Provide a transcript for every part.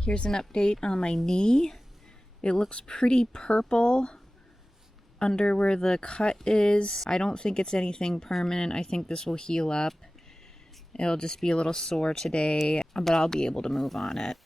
Here's an update on my knee. It looks pretty purple under where the cut is. I don't think it's anything permanent. I think this will heal up. It'll just be a little sore today, but I'll be able to move on it.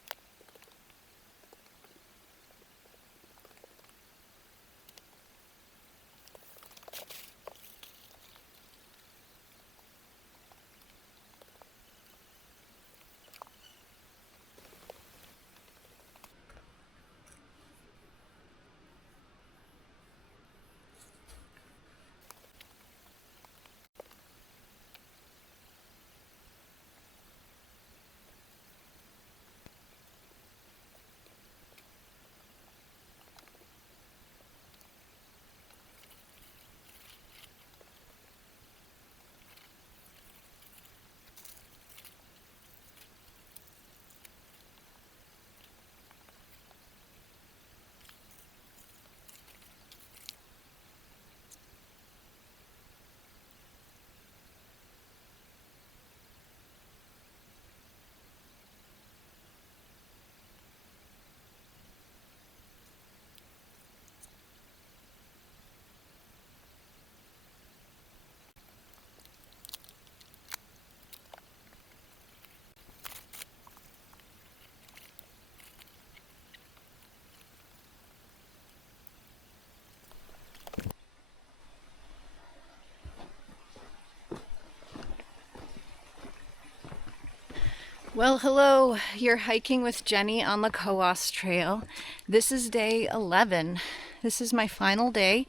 Well, hello, you're hiking with Jenny on the Cohos Trail. This is day 11. This is my final day.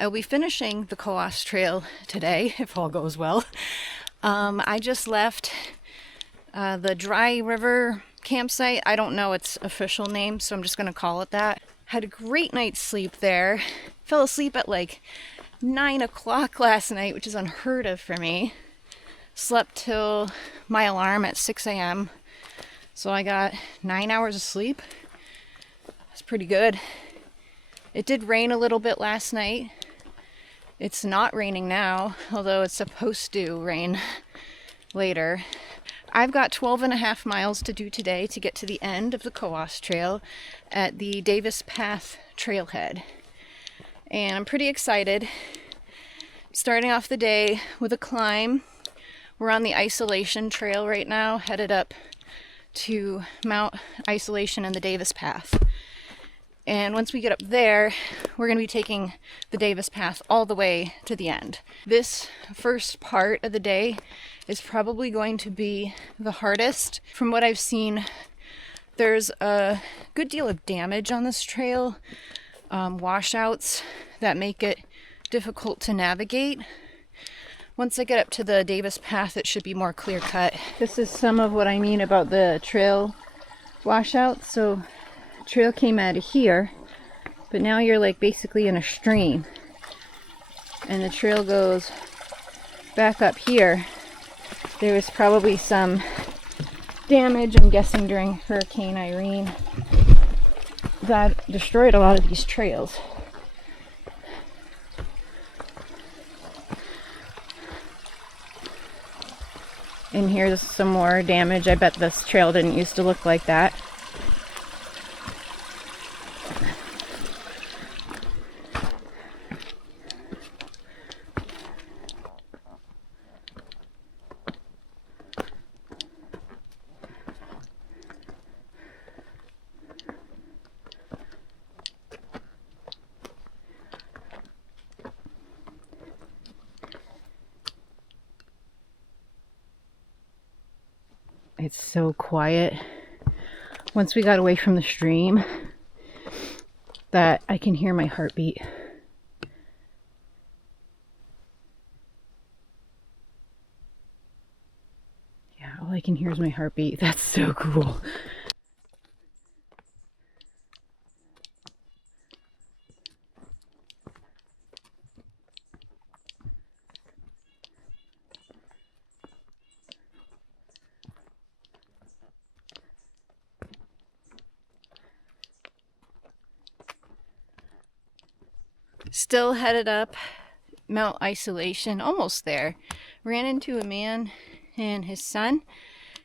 I'll be finishing the Cohos Trail today, if all goes well. I just left the Dry River campsite. I don't know its official name, so I'm just going to call it that. Had a great night's sleep there. Fell asleep at like 9 o'clock last night, which is unheard of for me. Slept till my alarm at 6 a.m. So I got 9 hours of sleep. It's pretty good. It did rain a little bit last night. It's not raining now, although it's supposed to rain later. I've got 12.5 miles to do today to get to the end of the Cohos Trail at the Davis Path trailhead. And I'm pretty excited. Starting off the day with a climb. We're on the Isolation Trail right now, headed up to Mount Isolation and the Davis Path. And once we get up there, we're going to be taking the Davis Path all the way to the end. This first part of the day is probably going to be the hardest. From what I've seen, there's a good deal of damage on this trail, washouts that make it difficult to navigate. Once I get up to the Davis Path, it should be more clear cut. This is some of what I mean about the trail washouts. So, trail came out of here, but now you're like basically in a stream. And the trail goes back up here. There was probably some damage, I'm guessing, during Hurricane Irene that destroyed a lot of these trails. And here's some more damage. I bet this trail didn't used to look like that. It's so quiet once we got away from the stream that I can hear my heartbeat. Yeah, all I can hear is my heartbeat. That's so cool. Still headed up Mount Isolation, almost there. Ran into a man and his son.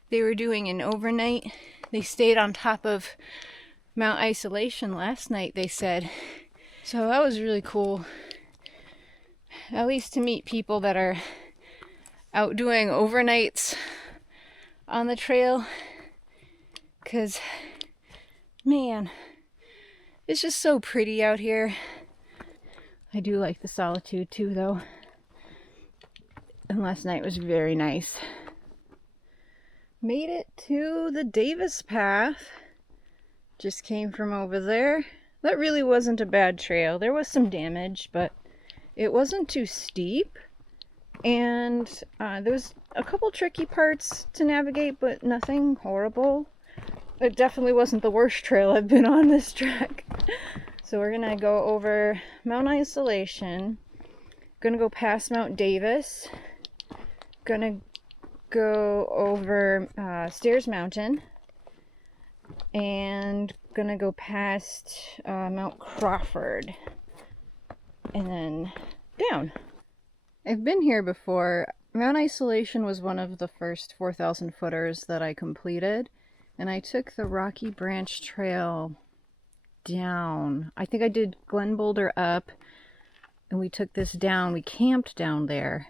They were doing an overnight They stayed on top of Mount Isolation last night, they said. So that was really cool. At least to meet people that are out doing overnights on the trail. 'Cause, man, it's just so pretty out here. I do like the solitude too, though. And last night was very nice. Made it to the Davis Path. Just came from over there. That really wasn't a bad trail. There was some damage, but it wasn't too steep. And there was a couple tricky parts to navigate, but nothing horrible. It definitely wasn't the worst trail I've been on this trek. So we're gonna go over Mount Isolation. Gonna go past Mount Davis. Gonna go over Stairs Mountain. And gonna go past Mount Crawford. And then down. I've been here before. Mount Isolation was one of the first 4,000 footers that I completed. And I took the Rocky Branch Trail down. I think I did Glen Boulder up, and we took this down. We camped down there,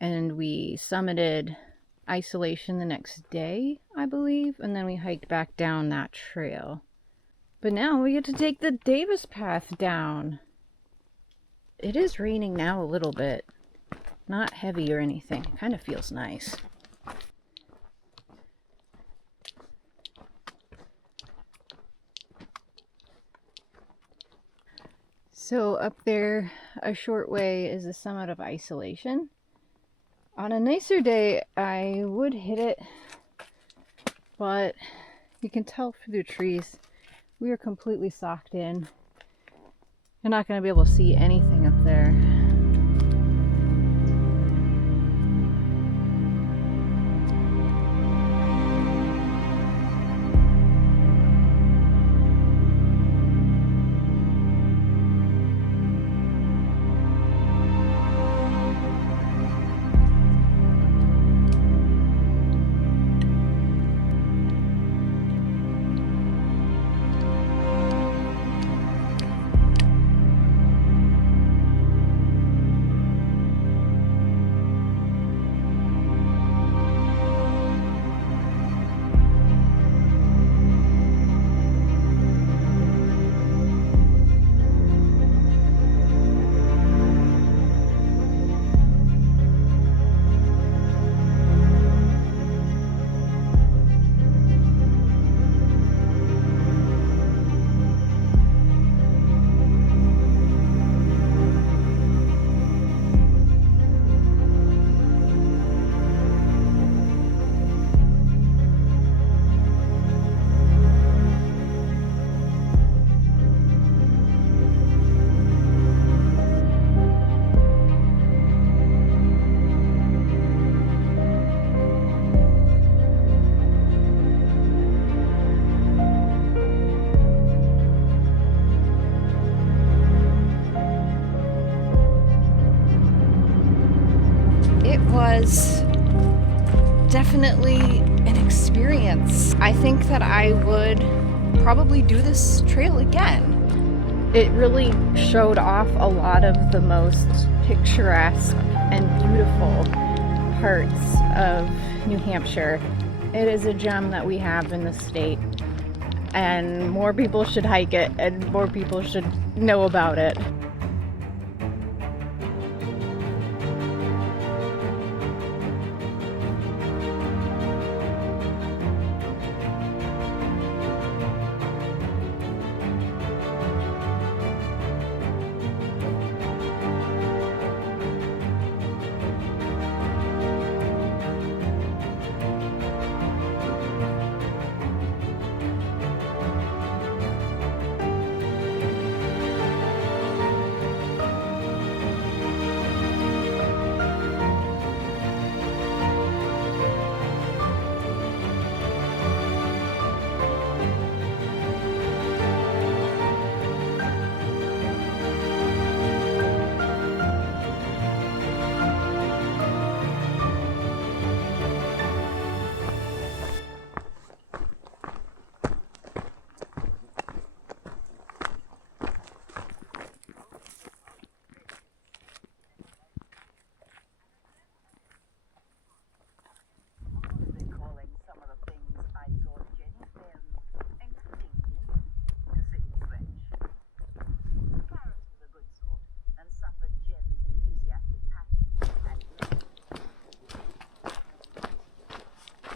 and we summited Isolation the next day, I believe, and then we hiked back down that trail. But now we get to take the Davis Path down. It is raining now a little bit. Not heavy or anything. It kind of feels nice. So up there, a short way, is the summit of Isolation. On a nicer day, I would hit it, but you can tell through the trees, we are completely socked in. You're not going to be able to see anything up there. Was definitely an experience. I think that I would probably do this trail again. It really showed off a lot of the most picturesque and beautiful parts of New Hampshire. It is a gem that we have in the state, and more people should hike it and more people should know about it.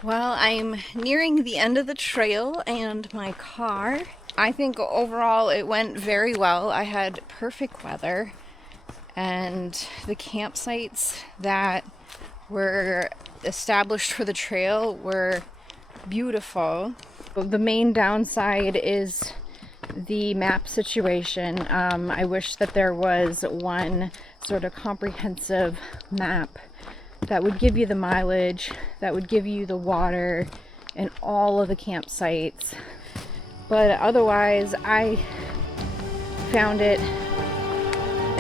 Well, I'm nearing the end of the trail and my car. I think overall it went very well. I had perfect weather and the campsites that were established for the trail were beautiful. The main downside is the map situation. I wish that there was one sort of comprehensive map that would give you the mileage, that would give you the water and all of the campsites. But otherwise, I found it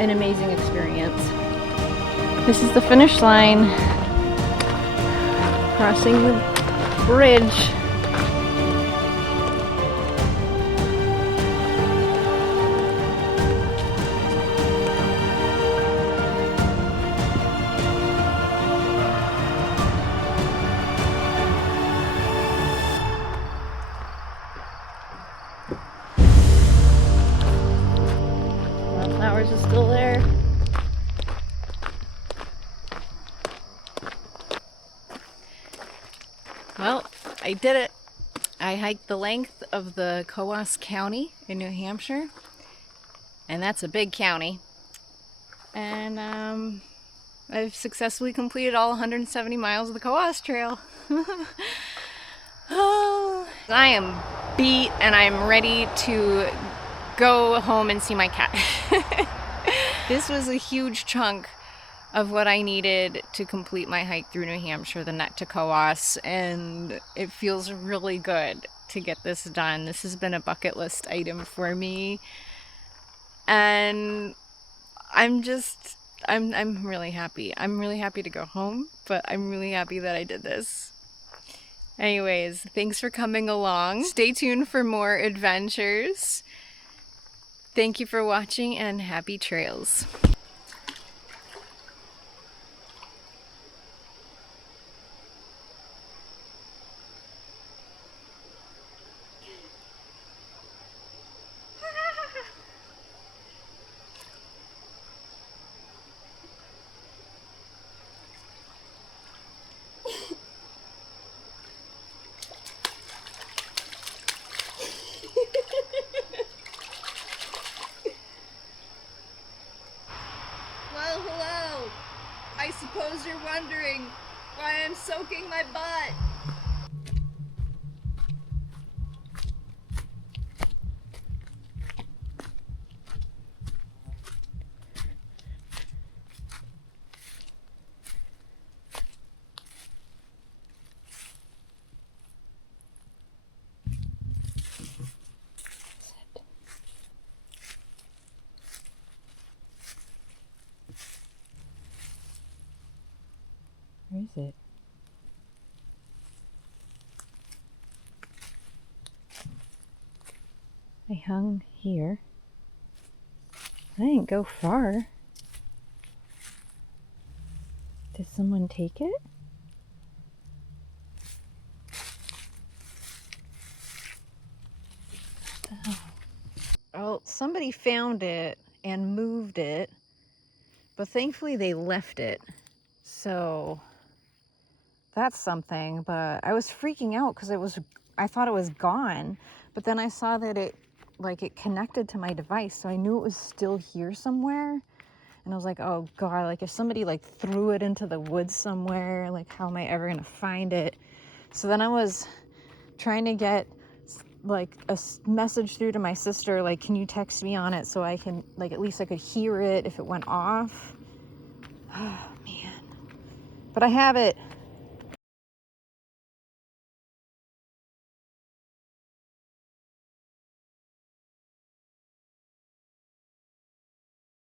an amazing experience. This is the finish line. Crossing the bridge. Flowers are still there. Well, I did it. I hiked the length of the Cohos County in New Hampshire, and that's a big county. And I've successfully completed all 170 miles of the Cohos Trail. Oh, I am beat and I'm ready to go home and see my cat. This was a huge chunk of what I needed to complete my hike through New Hampshire, the Net to Cohos, and it feels really good to get this done. This has been a bucket list item for me, and I'm really happy. I'm really happy to go home, but I'm really happy that I did this. Anyways, thanks for coming along. Stay tuned for more adventures. Thank you for watching and happy trails. Well, hello. I suppose you're wondering why I'm soaking my butt. Where is it? I hung here. I didn't go far. Did someone take it? Oh, somebody found it and moved it, but thankfully they left it. So that's something, but I was freaking out because I thought it was gone, but then I saw that it connected to my device, so I knew it was still here somewhere. And I was like, oh God, like if somebody threw it into the woods somewhere, how am I ever gonna find it? So then I was trying to get a message through to my sister, can you text me on it so I can, at least I could hear it if it went off. Oh man. But I have it.